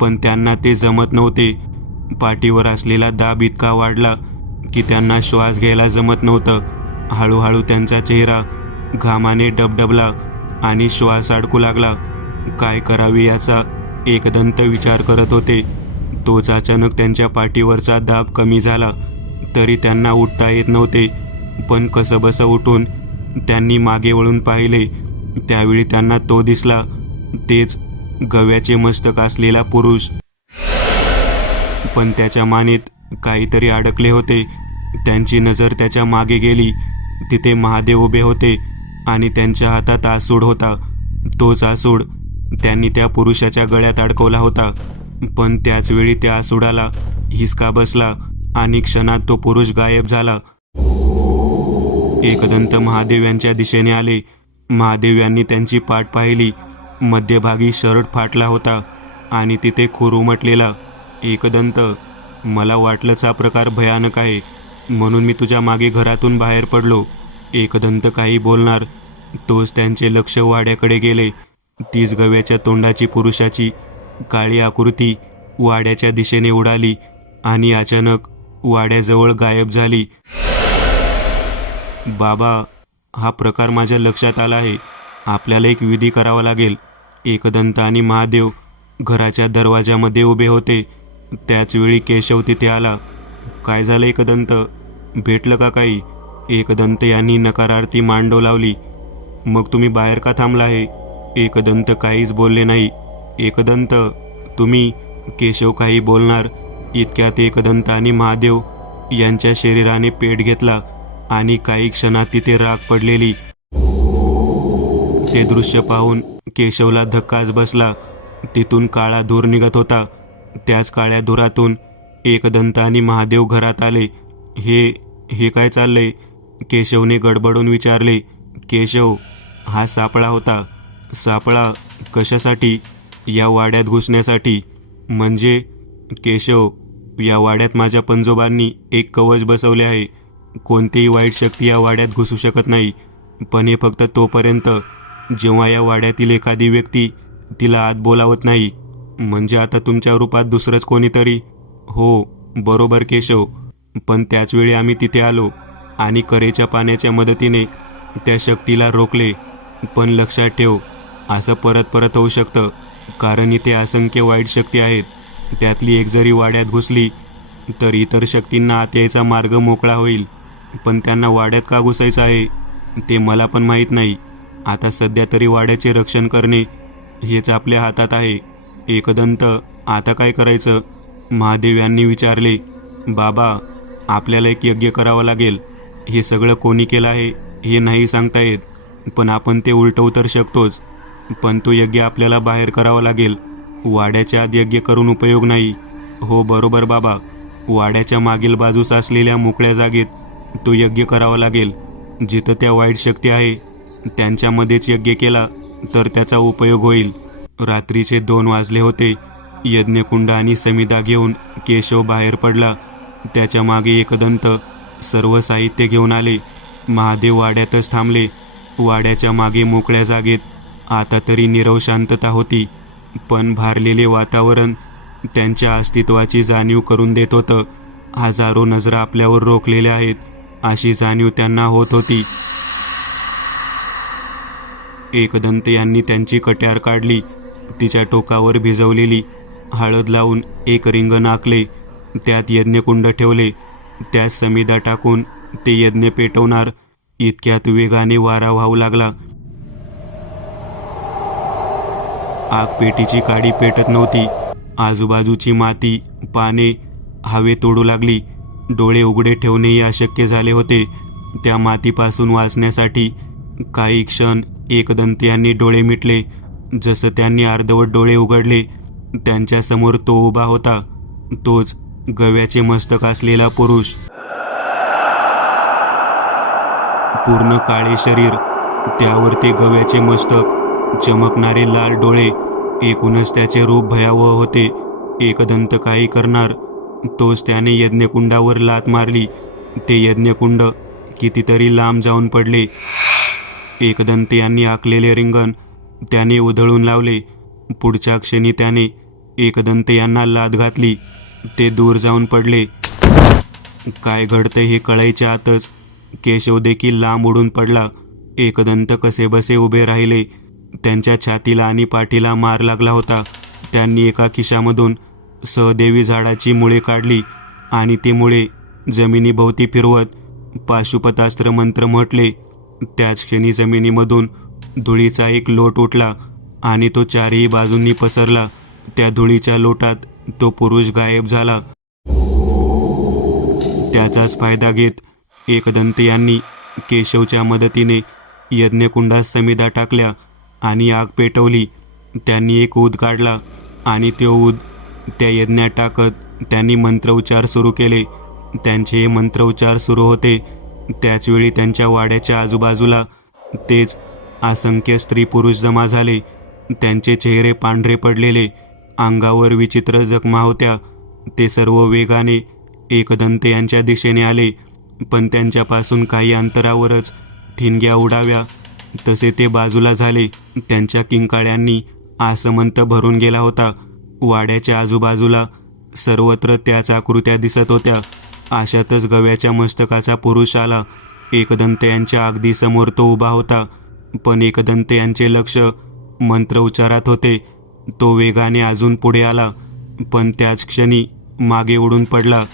पण त्यांना ते जमत नव्हते. पाठीवर असलेला दाब इतका वाढला की त्यांना श्वास घ्यायला जमत नव्हतं. हळूहळू त्यांचा चेहरा घामाने डबडबला आणि श्वास अडकू लागला. काय करावे याचा एकदंत विचार करत होते. तोच अचानक त्यांच्या पाठीवरचा दाब कमी झाला. तरी त्यांना उठता येत नव्हते, पण कसंबसं उठून त्यांनी मागे वळून पाहिले. त्यावेळी त्यांना तो दिसला, तेच गव्याचे मस्तक असलेला पुरुष. पण त्याच्या मानेत काहीतरी अडकले होते. त्यांची नजर त्याच्या मागे गेली. तिथे महादेव उभे होते आणि त्यांच्या हातात आसूड होता. तोच आसूड त्यांनी त्या पुरुषाच्या गळ्यात अडकवला होता. पण त्याचवेळी त्या आसूडाला हिसका बसला आणि क्षणात तो पुरुष गायब झाला. एकदंत महादेव यांच्या दिशेने आले. महादेव यांनी त्यांची पाठ पाहिली. मध्यभागी शर्ट फाटला होता आणि तिथे खूर उमटलेला. एकदंत, मला वाटलंच हा प्रकार भयानक आहे, म्हणून मी तुझ्या मागे घरातून बाहेर पडलो. एकदंत काही बोलणार तोच त्यांचे लक्ष वाड्याकडे गेले. तीच गव्याच्या तोंडाची पुरुषाची काळी आकृती वाड्याच्या दिशेने उडाली आणि अचानक वाड्याजवळ गायब झाली. बाबा, हा प्रकार माझ्या लक्षात आला आहे. आपल्याला एक विधी करावा लागेल. एकदंत आणि महादेव घराच्या दरवाजामध्ये उभे होते. त्याचवेळी केशव तिथे आला. काय झालं एकदंत, भेटलं का काही? एकदंत यांनी नकारार्थी मांडो लावली. मग तुम्ही बाहेर का थांबला आहे? एकदंत काहीच बोलले नाही. एकदंत, तुम्ही, केशव काही बोलणार इतक्यात एकदंत आणि महादेव यांच्या शरीराने पेट घेतला आणि काही क्षणात तिथे राख पडलेली. ते दृश्य पाहून केशवला धक्काच बसला. तिथून काळा धूर निघत होता. त्याच काळ्या धुरातून एकदंत आणि महादेव घरात आले. हे काय चाललंय? केशवने गडबडून विचारले. केशव, हा सापळा होता. सापळा कशासाठी? या वाड्यात घुसण्यासाठी. म्हणजे? केशव, या वाड्यात माझ्या पंजोबांनी एक कवच बसवले आहे. कोणतीही वाईट शक्ती या वाड्यात घुसू शकत नाही. पण हे फक्त तोपर्यंत जेव्हा या वाड्यातील एखादी व्यक्ती तिला आत बोलावत नाही. म्हणजे आता तुमच्या रूपात दुसरंच कोणीतरी? हो, बरोबर केशव. पण त्याचवेळी आम्ही तिथे आलो आणि करेच्या पाण्याच्या मदतीने त्या शक्तीला रोखले. पण लक्षात ठेव, असं परत परत होऊ शकतं, कारण इथे असंख्य वाईट शक्ती आहेत. त्यातली एक जरी वाड्यात घुसली तर इतर शक्तींना आत यायचा मार्ग मोकळा होईल. पण त्यांना वाड्यात का घुसायचं आहे ते मला पण माहीत नाही. आता सध्या तरी वाड्याचे रक्षण करणे हेच आपल्या हातात आहे. एकदंत, आता काय करायचं? महादेव यांनी विचारले. बाबा, आपल्याला एक यज्ञ करावा लागेल. हे सगळं कोणी केलं आहे हे नाही सांगता येत, पण आपण ते उलटवू तर शकतोच. पण तो यज्ञ आपल्याला बाहेर करावा लागेल. वाड्याच्या आत यज्ञ करून उपयोग नाही. हो बरोबर बाबा. वाड्याच्या मागील बाजूस असलेल्या मोकळ्या जागेत तो यज्ञ करावा लागेल. जिथं त्या वाईट शक्ती आहे त्यांच्यामध्येच यज्ञ केला तर त्याचा उपयोग होईल. रात्रीचे 2 वाजले होते. यज्ञकुंड आणि समिधा घेऊन केशव बाहेर पडला. त्याच्या मागे एकदंत सर्व साहित्य घेऊन आले. महादेव वाड्यातच थांबले. वाड्याच्या मागे मोकळ्या जागेत आता तरी नीरव शांतता होती. पण भारलेले वातावरण त्यांच्या अस्तित्वाची जाणीव करून देत होतं. हजारो नजरा आपल्यावर रोखलेल्या आहेत अशी जाणीव त्यांना होत होती. एकदंत यांनी त्यांची कट्यार काढली. तिच्या टोकावर भिजवलेली हळद लावून एक रिंगण आखले. त्यात यज्ञकुंड ठेवले. त्यात समिधा टाकून ते यज्ञ पेटवणार. इतक्यात वेगाने वारा वाहू लागला. आग पेटीची काडी पेटत नव्हती. आजूबाजूची माती, पाने हवेत उडू लागली. डोळे उघडे ठेवणेही अशक्य झाले होते. त्या मातीपासून वाचण्यासाठी काही क्षण एकदंत यांनी डोळे मिटले. जसं त्यांनी अर्धवट डोळे उघडले, त्यांच्यासमोर तो उभा होता. तोच गव्याचे मस्तक असलेला पुरुष. पूर्ण काळे शरीर, त्यावर ते गव्याचे मस्तक, चमकणारे लाल डोळे. एकूणच त्याचे रूप भयावह होते. एकदंत काही करणार. तोच त्याने यज्ञकुंडावर लाथ मारली. ते यज्ञकुंड कितीतरी लांब जाऊन पडले. एकदंत यांनी आखलेले रिंगण त्याने उधळून लावले. पुढच्या क्षणी त्याने एकदंत यांना लाथ घातली. ते दूर जाऊन पडले. काय घडतं हे कळायच्या आतच केशव देखील लांब उडून पडला. एकदंत कसेबसे उभे राहिले. त्यांच्या छातीला आणि पाठीला मार लागला होता. त्यांनी एका खिशामधून सहदेवी झाडाची मुळे काढली आणि ती मुळे जमिनीभोवती फिरवत पाशुपतास्त्र मंत्र म्हटले. त्याच क्षणी जमिनीमधून धुळीचा एक लोट उठला आणि तो चारही बाजूंनी पसरला. त्या धुळीच्या लोटात तो पुरुष गायब झाला. त्याचाच फायदा घेत एकदंत यांनी केशवच्या मदतीने यज्ञकुंडात समिधा टाकल्या आणि आग पेटवली. त्यांनी एक ऊद काढला आणि तो ऊद त्या यज्ञात टाकत त्यांनी मंत्रोच्चार सुरू केले. त्यांचे हे मंत्रोच्चार सुरू होते त्याचवेळी त्यांच्या वाड्याच्या आजूबाजूला तेच असंख्य स्त्री पुरुष जमा झाले. त्यांचे चेहरे पांढरे पडलेले, अंगावर विचित्र जखमा होत्या. ते सर्व वेगाने एकदंत यांच्या दिशेने आले, पण त्यांच्यापासून काही अंतरावरच ठिणग्या उडाव्या तसे ते बाजूला झाले. त्यांच्या किंकाळ्यांनी आसमंत भरून गेला होता. वाड्याच्या आजूबाजूला सर्वत्र त्याच आकृत्या दिसत होत्या. अशातच गव्याच्या मस्तकाचा पुरुष आला. एकदंत यांच्या अगदी समोर तो उभा होता, पण एकदंत यांचे लक्ष मंत्रोच्चारात होते. तो वेगाने अजून पुढे आला, पण त्याच क्षणी मागे उडून पडला.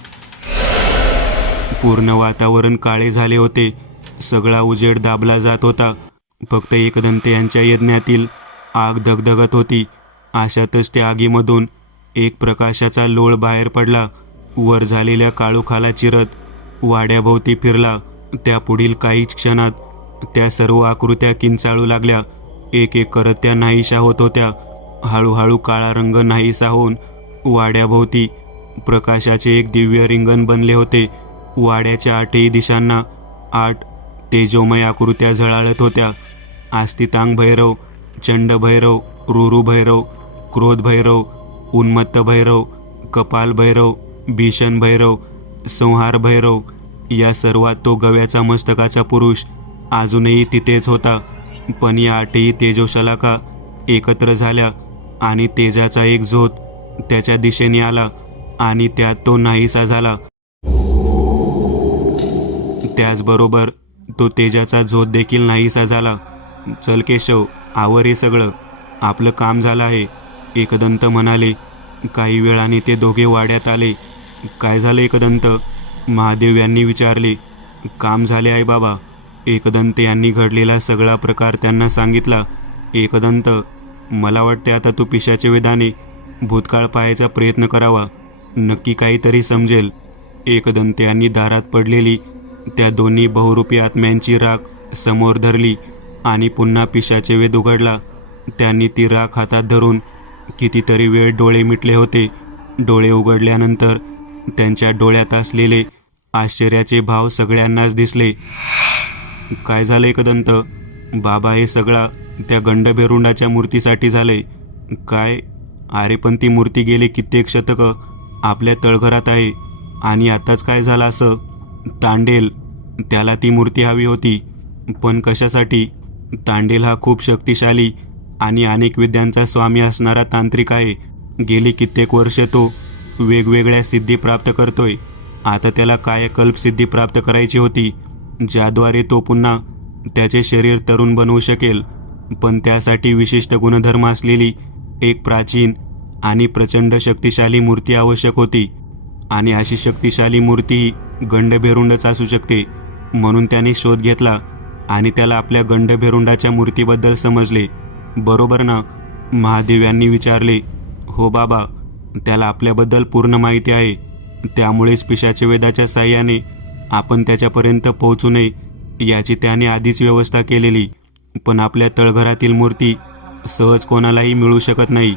पूर्ण वातावरण काळे झाले होते. सगळा उजेड दाबला जात होता. फक्त एकदंत यांच्या यज्ञातील आग धगधगत होती. अशातच त्या आगीमधून एक प्रकाशाचा लोळ बाहेर पडला. वर झालेल्या काळोखाला चिरत वाड्याभोवती फिरला. त्या पुढील काहीच क्षणात त्या सर्व आकृत्या किंचाळू लागल्या. एक एक करत त्या नाहीशा होत होत्या. हळूहळू काळा रंग नाहीसा होऊन वाड्याभोवती प्रकाशाचे एक दिव्य रिंगण बनले होते. वाड्याच्या आठही दिशांना 8 तेजोमय आकृत्या झळाळत होत्या. आस्तितांग भैरव, चंड भैरव, रुरु भैरव, क्रोध भैरव, उन्मत्त भैरव, कपाल भैरव, भीषण भैरव, संहार भैरव. या सर्वात तो गव्याचा मस्तकाचा पुरुष अजूनही तिथेच होता. पण या 8ही तेजोशलाका एकत्र झाल्या आणि तेजाचा एक झोत त्याच्या दिशेने आला आणि त्यात तो नाहीसा झाला. त्याचबरोबर तो तेजाचा झोत देखील नाहीसा झाला. चल केशव, आवर हे सगळं, आपलं काम झालं आहे, एकदंत म्हणाले. काही वेळाने ते दोघे वाड्यात आले. काय झालं एकदंत? महादेव यांनी विचारले. काम झाले आहे बाबा. एकदंत यांनी घडलेला सगळा प्रकार त्यांना सांगितला. एकदंत, मला वाटते आता तू पिशाच्या वेदाने भूतकाळ पाहायचा प्रयत्न करावा, नक्की काहीतरी समजेल. एकदंत यांनी दारात पडलेली त्या दोन्ही बहुरूपी आत्म्यांची राख समोर धरली आणि पुन्हा पिशाचे वेद उघडला. त्यांनी ती राख हातात धरून कितीतरी वेळ डोळे मिटले होते. डोळे उघडल्यानंतर त्यांच्या डोळ्यात असलेले आश्चर्याचे भाव सगळ्यांनाच दिसले. काय झालं एकदंत? बाबा, हे सगळा त्या गंडभेरुंडाच्या मूर्तीसाठी झाले. काय? अरे पण ती मूर्ती गेले कित्येक शतकं आपल्या तळघरात आहे आणि आताच काय झालं असं? तांडेल, त्याला ती मूर्ती हवी होती. पण कशासाठी? तांडेल हा खूप शक्तिशाली आणि अनेक विद्यांचा स्वामी असणारा तांत्रिक आहे. गेली कित्येक वर्ष तो वेगवेगळ्या सिद्धी प्राप्त करतोय. आता त्याला कायकल्प सिद्धी प्राप्त करायची होती, ज्याद्वारे तो पुन्हा त्याचे शरीर तरुण बनवू शकेल. पण त्यासाठी विशिष्ट गुणधर्म असलेली एक प्राचीन आणि प्रचंड शक्तिशाली मूर्ती आवश्यक होती. आणि अशी शक्तिशाली मूर्ती ही गंडभेरुंडच असू शकते. म्हणून त्याने शोध घेतला आणि त्याला आपल्या गंडभेरुंडाच्या मूर्तीबद्दल समजले. बरोबर ना? महादेव यांनी विचारले. हो बाबा, त्याला आपल्याबद्दल पूर्ण माहिती आहे. त्यामुळेच पिशाच वेदाच्या साह्याने आपण त्याच्यापर्यंत पोहोचू नये याची त्याने आधीच व्यवस्था केलेली. पण आपल्या तळघरातील मूर्ती सहज कोणालाही मिळू शकत नाही.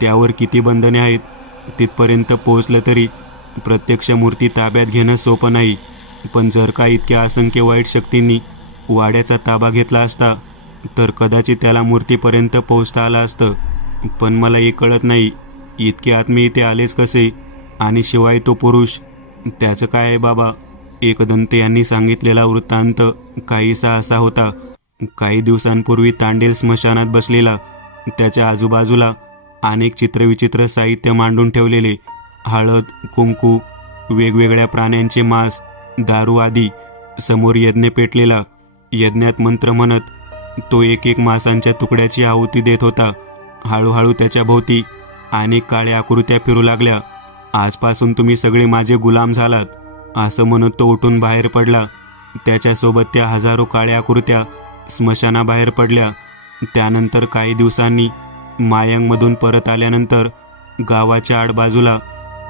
त्यावर किती बंधने आहेत. तिथपर्यंत पोहोचलं तरी प्रत्यक्ष मूर्ती ताब्यात घेणं सोपं नाही. पण जर का इतक्या असंख्य वाईट शक्तींनी वाड्याचा ताबा घेतला असता तर कदाचित त्याला मूर्तीपर्यंत पोहोचता आलं असतं. पण मला हे कळत नाही, इतके आत्मे इथे आलेच कसे? आणि शिवाय तो पुरुष, त्याचं काय आहे बाबा? एकदंत यांनी सांगितलेला वृत्तांत काहीसा असा होता. काही दिवसांपूर्वी तांडेल स्मशानात बसलेला. त्याच्या आजूबाजूला अनेक चित्रविचित्र साहित्य मांडून ठेवलेले. हळद, कुंकू, वेगवेगळ्या प्राण्यांचे मांस, दारू आदी. समोर यज्ञ पेटलेला. यज्ञात मंत्र म्हणत तो एक एक मांसांच्या तुकड्याची आहुती देत होता. हळूहळू त्याच्या भोवती अनेक काळ्या आकृत्या फिरू लागल्या. आजपासून तुम्ही सगळे माझे गुलाम झालात, असं म्हणत तो उठून बाहेर पडला. त्याच्यासोबत त्या हजारो काळ्या आकृत्या स्मशानाबाहेर पडल्या. त्यानंतर काही दिवसांनी मायंगमधून परत आल्यानंतर गावाच्या आडबाजूला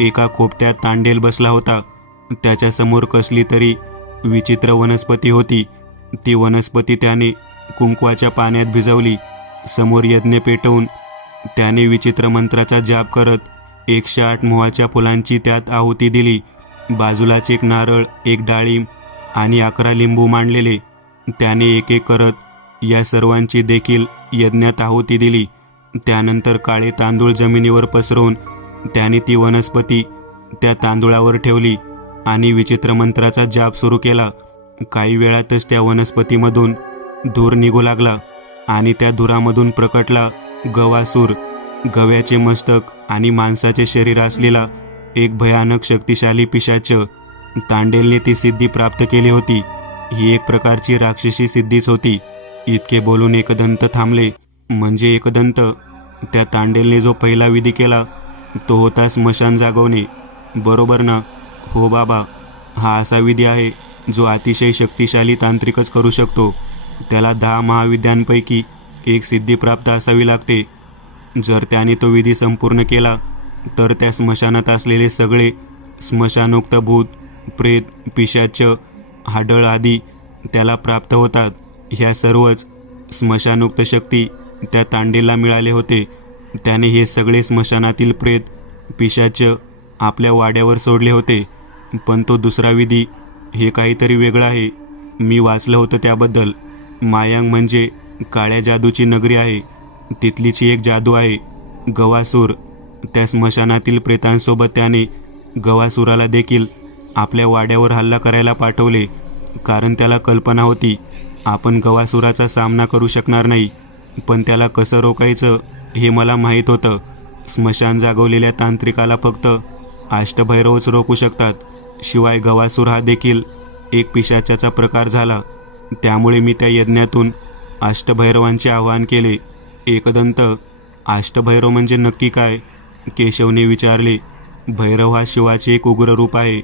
एका खोपट्यात तांडेल बसला होता. त्याच्यासमोर कसली तरी विचित्र वनस्पती होती. ती वनस्पती त्याने कुंकवाच्या पाण्यात भिजवली. समोर यज्ञ पेटवून त्याने विचित्र मंत्राचा जाप करत 108 मोहाच्या फुलांची त्यात आहुती दिली. बाजूलाच एक नारळ, एक डाळिंब आणि 11 लिंबू मांडलेले. त्याने एक एक करत या सर्वांची देखील यज्ञात आहुती दिली. त्यानंतर काळे तांदूळ जमिनीवर पसरवून त्याने ती वनस्पती त्या तांदूळावर ठेवली आणि विचित्र मंत्राचा जाप सुरू केला. काही वेळातच त्या वनस्पतीमधून धूर निघू लागला आणि त्या धुरामधून प्रकटला गवासूर. गव्याचे मस्तक आणि माणसाचे शरीर असलेला एक भयानक शक्तिशाली पिशाच. तांडेलने ती सिद्धी प्राप्त केली होती. ही एक प्रकारची राक्षसी सिद्धीच होती. इतके बोलून एकदंत थांबले. म्हणजे एकदंत, त्या तांडेलने जो पहिला विधी केला तो होता स्मशान जागवणे, बरोबर ना? हो बाबा, हा असा विधी आहे जो अतिशय शक्तिशाली तांत्रिकच करू शकतो. त्याला 10 महाविद्यांपैकी एक सिद्धी प्राप्त असावी लागते. जर त्याने तो विधी संपूर्ण केला तर त्या स्मशानात असलेले सगळे स्मशानोक्त भूत, प्रेत, पिशाच, हाडळ आदी त्याला प्राप्त होतात. ह्या सर्वच स्मशानोक्त शक्ती त्या तांडेलला मिळाले होते. त्याने हे सगळे स्मशानातील प्रेत, पिशाच आपल्या वाड्यावर सोडले होते. पण तो दुसरा विधी, हे काहीतरी वेगळं आहे. मी वाचलं होतं त्याबद्दल. मायांग म्हणजे काळ्या जादूची नगरी आहे. तिथलीची एक जादू आहे गवासूर. त्या स्मशानातील प्रेतांसोबत त्याने गवासुराला देखील आपल्या वाड्यावर हल्ला करायला पाठवले. कारण त्याला कल्पना होती आपण गवासुराचा सामना करू शकणार नाही. पण त्याला कसं रोखायचं हे मला माहीत होतं. स्मशान जागवलेल्या तांत्रिकाला फक्त अष्टभैरवच रोखू शकतात. शिवाय गवासूर हा देखील एक पिशाचाचा प्रकार झाला. त्यामुळे मी त्या यज्ञातून अष्टभैरवांचे आवाहन केले. एकदंत, अष्टभैरव म्हणजे नक्की काय? केशवने विचारले. भैरव हा शिवाचे एक उग्र रूप आहे.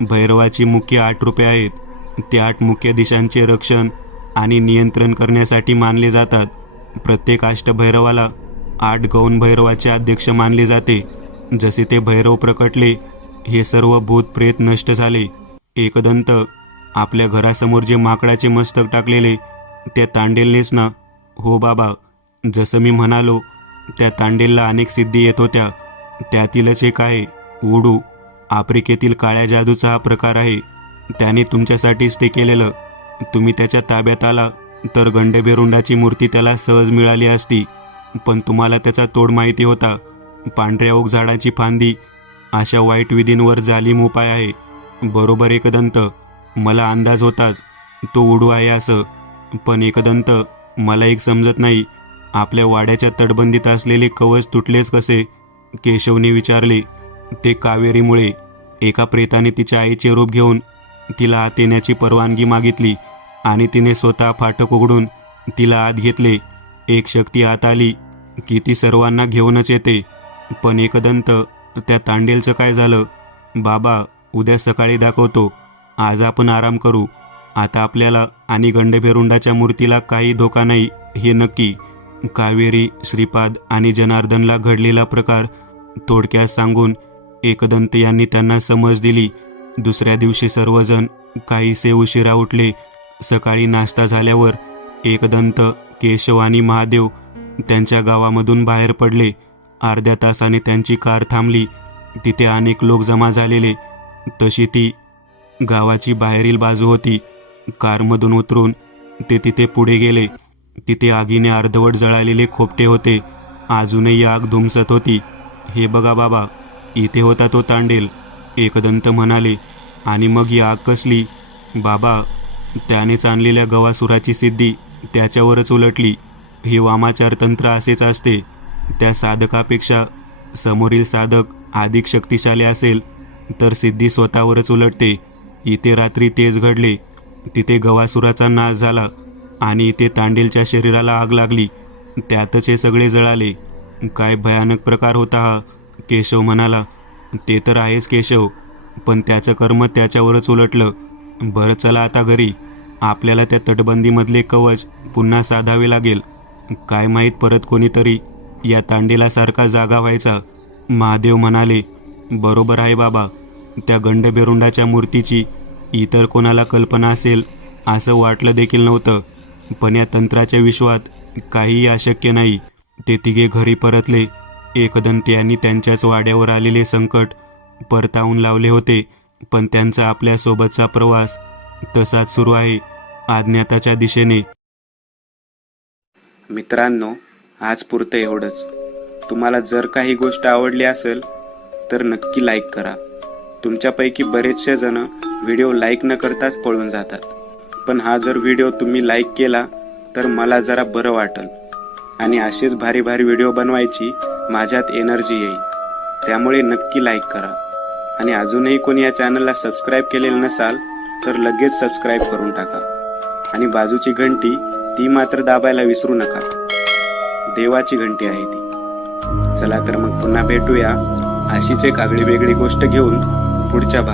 भैरवाची मुख्य 8 रूपे आहेत. ते 8 मुख्य दिशांचे रक्षण आणि नियंत्रण करण्यासाठी मानले जातात. प्रत्येक अष्टभैरवाला 8 गौण भैरवाचे अध्यक्ष मानले जाते. जसे ते भैरव प्रकटले, हे सर्व भूत प्रेत नष्ट झाले. एकदंत, आपल्या घरासमोर जे माकडाचे मस्तक टाकलेले त्या तांडेलनेच ना? हो बाबा, जसं मी म्हणालो, त्या तांडेलला अनेक सिद्धी येत होत्या. त्यातीलच एक आहे वुडू. आफ्रिकेतील काळ्या जादूचा हा प्रकार आहे. त्याने तुमच्यासाठीच ते केलेलं. तुम्ही त्याच्या ताब्यात आला तर गंडभेरुंडाची मूर्ती त्याला सहज मिळाली असती. पण तुम्हाला त्याचा तोड माहिती होता. पांढऱ्या ओक झाडाची फांदी अशा वाईट विधींवर जालीम उपाय आहे. बरोबर एकदंत, मला अंदाज होताच तो वुडू आहे असं. पण एकदंत, मला एक समजत नाही, आपल्या वाड्याच्या तटबंदीत असलेले कवच तुटलेच कसे? केशवने विचारले. ते कावेरीमुळे. एका प्रेताने तिच्या आईचे रूप घेऊन तिला आत येण्याची परवानगी मागितली आणि तिने स्वतः फाटक उघडून तिला आत घेतले. एक शक्ती आत आली की ती सर्वांना घेऊनच येते. पण एकदंत, त्या तांडेलचं काय झालं? बाबा, उद्या सकाळी दाखवतो. आज आपण आराम करू. आता आपल्याला आणि गंडभेरुंडाच्या मूर्तीला काही धोका नाही, हे नक्की. कावेरी, श्रीपाद आणि जनार्दनला घडलेला प्रकार थोडक्यात सांगून एकदंत यांनी त्यांना समज दिली. दुसऱ्या दिवशी सर्वजण काहीसे उशिरा उठले. सकाळी नाश्ता झाल्यावर एकदंत, केशव आणि महादेव त्यांच्या गावामधून बाहेर पडले. अर्ध्या तासाने त्यांची कार थांबली. तिथे अनेक लोक जमा झालेले. तशी ती गावाची बाहेरील बाजू होती. कारमधून उतरून ते तिथे पुढे गेले. तिथे आगीने अर्धवट जळालेले खोपटे होते. अजूनही आग धुमसत होती. हे बघा बाबा, इथे होता तो तांडेल, एकदंत म्हणाले. आणि मग ही आग कसली? बाबा, त्यानेच आणलेल्या गवासुराची सिद्धी त्याच्यावरच उलटली. हे वामाचार तंत्र असेच असते. त्या साधकापेक्षा समोरील साधक अधिक शक्तिशाली असेल तर सिद्धी स्वतःवरच उलटते. इथे रात्री तेच घडले. तिथे गवासुराचा नाश झाला आणि इथे तांडेलच्या शरीराला आग लागली. त्यातच हे सगळे जळाले. काय भयानक प्रकार होता हा, केशव म्हणाला. ते तर आहेच केशव, पण त्याचं कर्म त्याच्यावरच उलटलं. बरं, चला आता घरी. आपल्याला त्या तटबंदीमधले कवच पुन्हा साधावे लागेल. काय माहीत परत कोणीतरी या तांडेलासारखा जागा व्हायचा. महादेव म्हणाले. बरोबर आहे बाबा. त्या गंडभेरुंडाच्या मूर्तीची इतर कोणाला कल्पना असेल असं वाटलं देखील नव्हतं. पण या तंत्राच्या विश्वात काहीही अशक्य नाही. ते तिघे घरी परतले. एकदंत यांनी त्यांच्याच वाड्यावर आलेले संकट परतावून लावले होते. पण त्यांचा आपल्यासोबतचा प्रवास तसाच सुरू आहे, अज्ञाताच्या दिशेने. मित्रांनो, आज पुरतं एवढंच. तुम्हाला जर काही गोष्ट आवडली असेल तर नक्की लाईक करा. तुमच्यापैकी बरेचसे जण व्हिडिओ लाईक न करताच पळून जातात. पण हा जर व्हिडिओ तुम्ही लाईक केला तर मला जरा बरं वाटेल आणि असेच भारी भारी व्हिडिओ बनवायची माझ्यात एनर्जी येईल. त्यामुळे नक्की लाईक करा. आणि अजूनही कोणी या चॅनलला सबस्क्राईब केलेलं नसाल तर लगेच सबस्क्राईब करून टाका. आणि बाजूची घंटी ती मात्र दाबायला विसरू नका. देवाची घंटी आहे ती. चला तर मग पुन्हा भेटूया अशीच एक आगळी वेगळी गोष्ट घेऊन पुढच्या भागात.